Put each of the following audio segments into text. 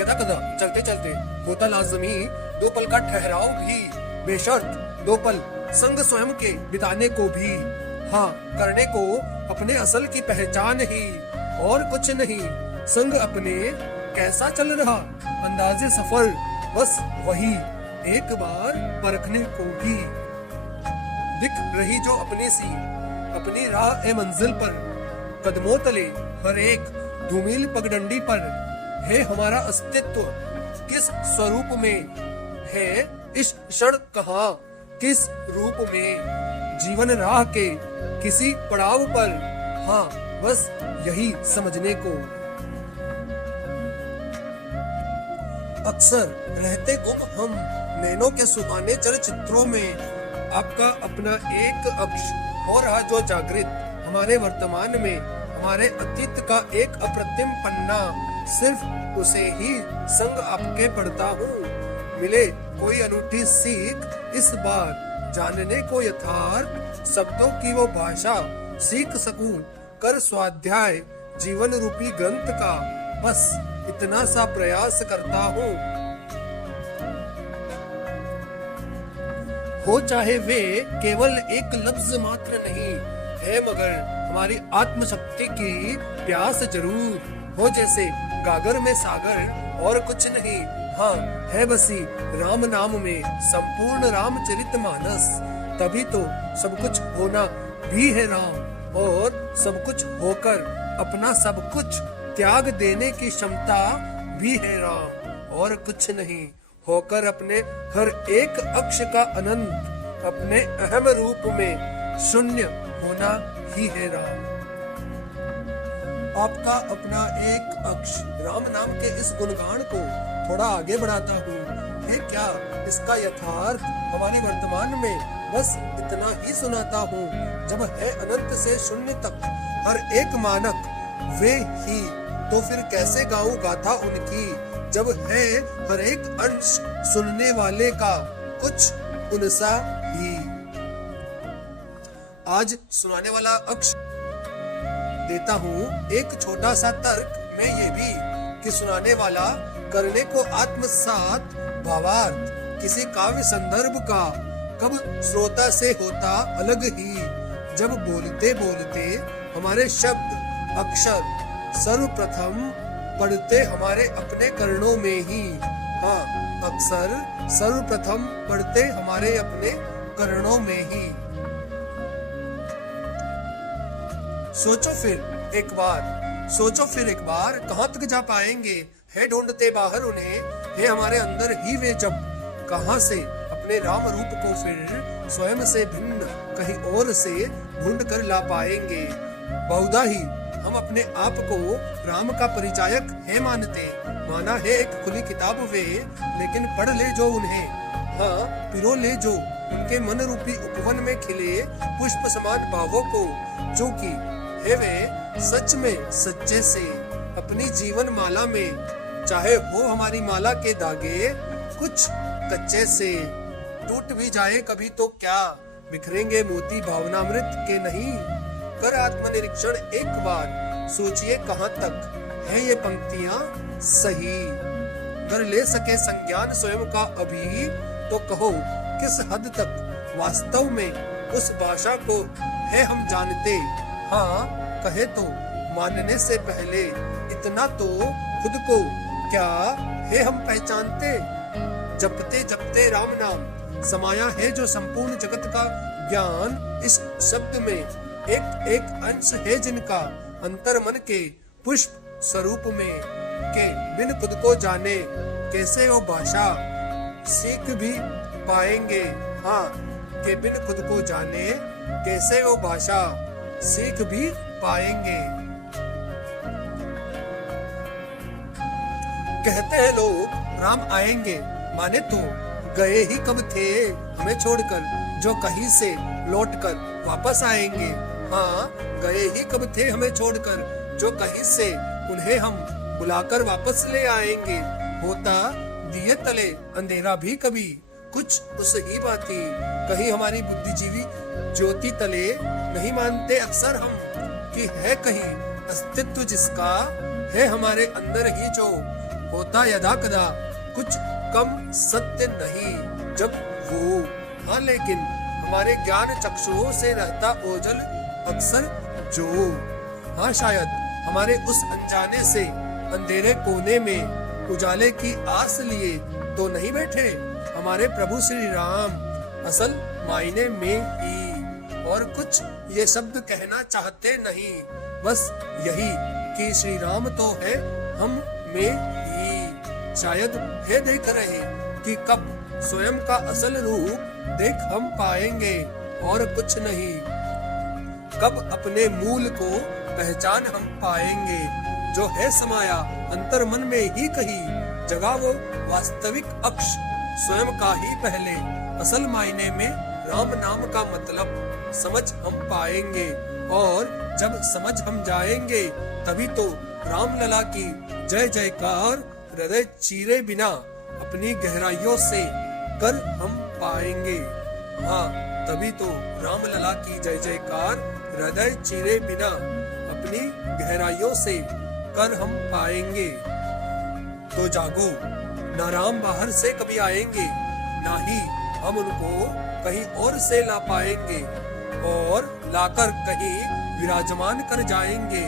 यदा कदा चलते चलते होता लाजमी 2 पल का ठहराव भी, बेशर्त 2 पल संग स्वयं के बिताने को भी, हाँ करने को अपने असल की पहचान ही, और कुछ नहीं। संग अपने कैसा चल रहा अंदाजे सफर, बस वही एक बार परखने को भी। दिख रही जो अपने सी अपनी राह ए मंजिल पर, कदमों तले हर एक धूमिल पगडंडी पर है हमारा अस्तित्व किस स्वरूप में है इस क्षण कहाँ किस रूप में, जीवन राह के किसी पड़ाव पर, हाँ बस यही समझने को। अक्सर रहते गुम हम नैनों के सुहाने चलचित्रों में, आपका अपना एक अक्ष हो रहा जो जागृत हमारे वर्तमान में, हमारे अतीत का एक अप्रतिम पन्ना, सिर्फ उसे ही संग आपके पढ़ता हूँ। मिले कोई अनूठी सीख इस बार, जानने को यथार्थ शब्दों की वो भाषा, सीख सकूं कर स्वाध्याय जीवन रूपी ग्रंथ का, बस इतना सा प्रयास करता हूँ। हो चाहे वे केवल एक लफ्ज मात्र नहीं है, मगर हमारी आत्मशक्ति की प्यास जरूर हो, जैसे गागर में सागर और कुछ नहीं, हाँ है बसी राम नाम में संपूर्ण रामचरितमानस। तभी तो सब कुछ होना भी है राम, और सब कुछ होकर अपना सब कुछ त्याग देने की क्षमता भी है राम, और कुछ नहीं होकर अपने हर एक अक्ष का अनंत, अपने अहम रूप में शून्य होना ही है राम। आपका अपना एक अक्ष राम नाम के इस गुणगान को थोड़ा आगे बढ़ाता हूँ, है क्या इसका यथार्थ हमारी वर्तमान में, बस इतना ही सुनाता हूँ। जब है अनंत से शून्य तक हर एक मानक वे ही, तो फिर कैसे गाऊं गाथा उनकी, जब है हर एक अंश सुनने वाले का कुछ उनसा ही। आज सुनाने वाला अक्ष देता हूँ एक छोटा सा तर्क में ये भी, कि सुनाने वाला करने को आत्मसात भावार्थ किसी काव्य संदर्भ का कब श्रोता से होता अलग ही, जब बोलते बोलते हमारे शब्द अक्षर सर्वप्रथम पढ़ते हमारे अपने कर्णों में ही, हाँ अक्सर सर्वप्रथम पढ़ते हमारे अपने कर्णों में ही। सोचो फिर एक बार कहाँ तक जा पाएंगे, है ढूंढते बाहर उन्हें, है हमारे अंदर ही वे जब, कहाँ से अपने राम रूप को फिर स्वयं से भिन्न कहीं और से ढूंढ कर ला पाएंगे। बहुधा ही हम अपने आप को राम का परिचायक है माना है एक खुली किताब वे, लेकिन पढ़ ले जो उन्हें, हाँ पिरो ले जो उनके मन रूपी उपवन में खिले पुष्प समान भावों को, जो कि है वे सच में सच्चे से अपनी जीवन माला में, चाहे हो हमारी माला के धागे कुछ कच्चे से, टूट भी जाए कभी तो क्या बिखरेंगे मोती भावनामृत के नहीं। कर आत्मनिरीक्षण एक बार, सोचिए कहाँ तक है ये पंक्तियां सही, अगर ले सके संज्ञान स्वयं का अभी, तो कहो किस हद तक वास्तव में उस भाषा को है हम जानते, हाँ कहे तो मानने से पहले इतना तो खुद को क्या है हम पहचानते। जपते जपते राम नाम समाया है जो संपूर्ण जगत का ज्ञान, इस शब्द में एक एक अंश है जिनका अंतर मन के पुष्प स्वरूप में, के बिन खुद को जाने कैसे वो भाषा सीख भी पाएंगे, हाँ के बिन खुद को जाने कैसे वो भाषा सीख भी पाएंगे। कहते हैं लोग राम आएंगे, माने तो गए ही कब थे हमें छोड़कर, जो कहीं से लौटकर वापस आएंगे, हाँ गए ही कब थे हमें छोड़कर, जो कहीं से उन्हें हम बुलाकर वापस ले आएंगे। होता दिए तले अंधेरा भी कभी कुछ उस ही बाती, कहीं हमारी बुद्धिजीवी ज्योति तले नहीं मानते अक्सर हम कि है कहीं अस्तित्व जिसका है हमारे अंदर ही, जो होता यदा कदा कुछ कम सत्य नहीं जब वो। हाँ लेकिन हमारे ज्ञान चक्षुओं से रहता ओझल अक्सर जो। हाँ शायद हमारे उस अनजाने से अंधेरे कोने में उजाले की आस लिए तो नहीं बैठे हमारे प्रभु श्री राम असल मायने में ही। और कुछ ये शब्द कहना चाहते नहीं, बस यही कि श्री राम तो है हम में ही। शायद ये देख रहे कि कब स्वयं का असल रूप देख हम पाएंगे और कुछ नहीं। कब अपने मूल को पहचान हम पाएंगे जो है समाया अंतर मन में ही कहीं जगह वो वास्तविक अक्ष स्वयं का ही पहले असल मायने में राम नाम का मतलब समझ हम पाएंगे। और जब समझ हम जाएंगे तभी तो राम लला की जय जयकार हृदय चीरे बिना अपनी गहराइयों से कर हम पाएंगे। हाँ तभी तो राम लला की जय जयकार हृदय चीरे बिना अपनी गहराइयों से कर हम पाएंगे। तो जागो, ना राम बाहर से कभी आएंगे, ना ही हम उनको कहीं और से ला पाएंगे और लाकर कहीं विराजमान कर जाएंगे।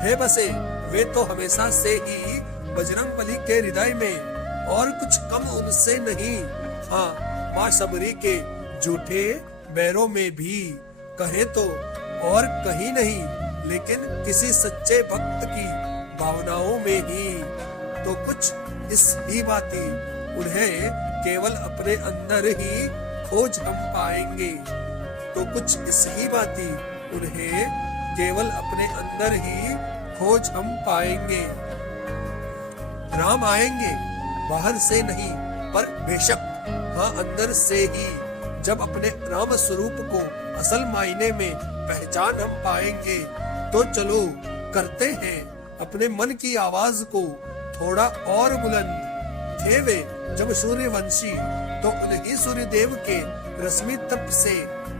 है बसे वे तो हमेशा से ही बजरंग बली के हृदय में और कुछ कम उनसे नहीं। हाँ माँ शबरी के झूठे बैरों में भी कहे तो और कहीं नहीं, लेकिन किसी सच्चे भक्त की भावनाओं में ही। तो कुछ इस ही बाती उन्हें केवल अपने अंदर ही खोज हम पाएंगे। तो कुछ इस ही बाती उन्हें केवल अपने अंदर ही खोज हम पाएंगे। राम आएंगे बाहर से नहीं पर बेशक हाँ अंदर से ही। जब अपने राम स्वरूप को असल मायने में पहचान हम पाएंगे तो चलो करते हैं अपने मन की आवाज को थोड़ा और बुलंद। थे वे जब सूर्यवंशी तो उन्हीं सूर्य देव के रश्मि तप से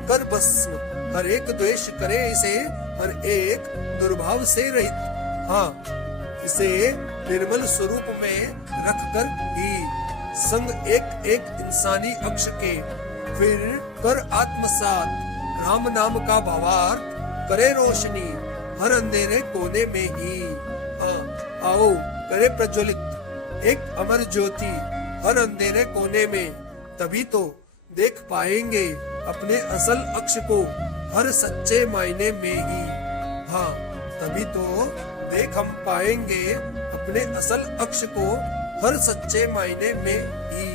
कर भस्म हर एक द्वेष करे इसे हर एक दुर्भाव से रहित। हाँ इसे निर्मल स्वरूप में रखकर ही संग एक एक इंसानी अक्ष के फिर कर आत्मसात राम नाम का भावार्थ करे रोशनी हर अंधेरे कोने में ही। हाँ आओ करे प्रज्वलित एक अमर ज्योति हर अंधेरे कोने में, तभी तो देख पाएंगे अपने असल अक्ष को हर सच्चे मायने में ही। हाँ तभी तो देख हम पाएंगे अपने असल अक्ष को हर सच्चे मायने में ही।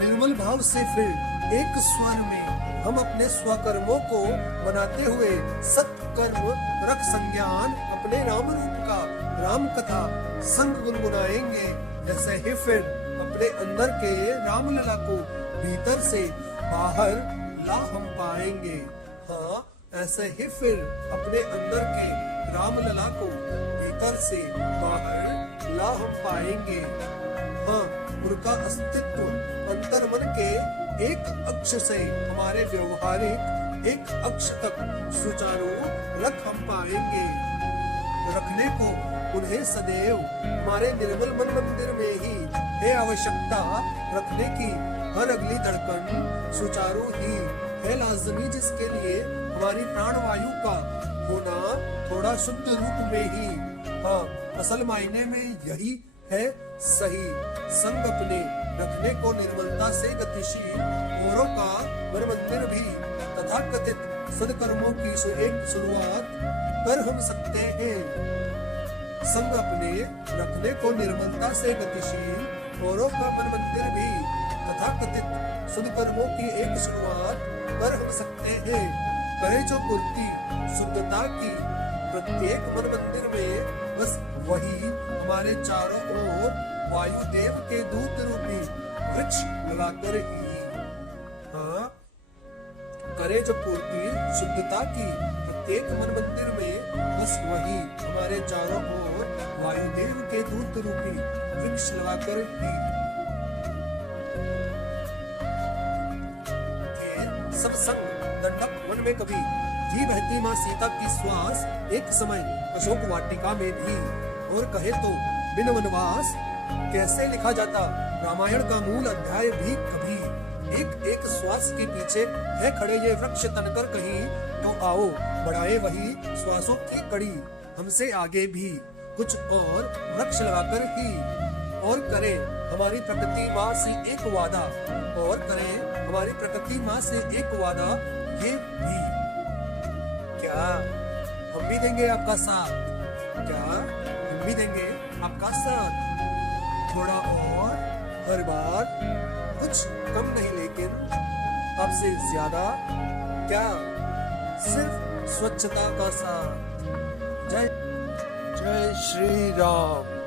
निर्मल भाव से फिर एक स्वर में हम अपने स्वकर्मों को बनाते हुए सत्कर्म रख संज्ञान अपने राम रूप का राम कथा संग गुनगुनाएंगे। ऐसे ही फिर अपने अंदर के राम लला को भीतर से बाहर ला हम पाएंगे। हाँ ऐसे ही फिर अपने अंदर के राम लला को भीतर से बाहर ला हम पाएंगे। हाँ उनका अस्तित्व अंतर मन के एक अक्ष से हमारे व्यवहारिक एक अक्ष तक सुचारू रख हम पाएंगे। रखने को उन्हें सदैव हमारे निर्मल मन मंदिर में ही है आवश्यकता रखने की। हर अगली धड़कन सुचारू ही है लाजमी, जिसके लिए हमारी प्राणवायु का होना थोड़ा शुद्ध रूप में ही। हाँ असल मायने में यही है सही संग अपने रखने को निर्मलता से गतिशील औरों का मन मंदिर भी तथा कथित सदकर्मों की एक शुरुआत कर हम सकते हैं। संग अपने रखने को निर्मलता से गतिशील औरों का मन मंदिर भी तथा कथित सदकर्मों की एक शुरुआत कर हम सकते हैं। करे जो पूर्ति शुद्धता की प्रत्येक मन मंदिर में, बस वही हमारे चारों ओर वायुदेव के दूत रूपी वृक्ष लगाकर ही। हाँ करे जो पूर्ति शुद्धता की प्रत्येक मन मंदिर में, बस वही हमारे चारों ओर वायुदेव के दूत रूपी वृक्ष लगाकर ही। सब संग दंडक वन में कभी जी बहती माँ सीता की श्वास एक समय अशोक वाटिका में भी। और कहे तो बिन वनवास कैसे लिखा जाता रामायण का मूल अध्याय भी कभी। एक एक श्वास के पीछे है खड़े ये वृक्ष तनकर कहीं, तो आओ बढ़ाए वही श्वासों की कड़ी। हमसे आगे भी कुछ और वृक्ष लगाकर ही, और करें हमारी प्रकृति माँ से एक वादा, और करें हमारी प्रकृति माँ से एक वादा ये भी। क्या हम भी देंगे आपका साथ? क्या हम भी देंगे आपका साथ? थोड़ा और, हर बार कुछ कम नहीं, लेकिन आपसे ज्यादा। क्या सिर्फ स्वच्छता का साथ? जय जय श्री राम।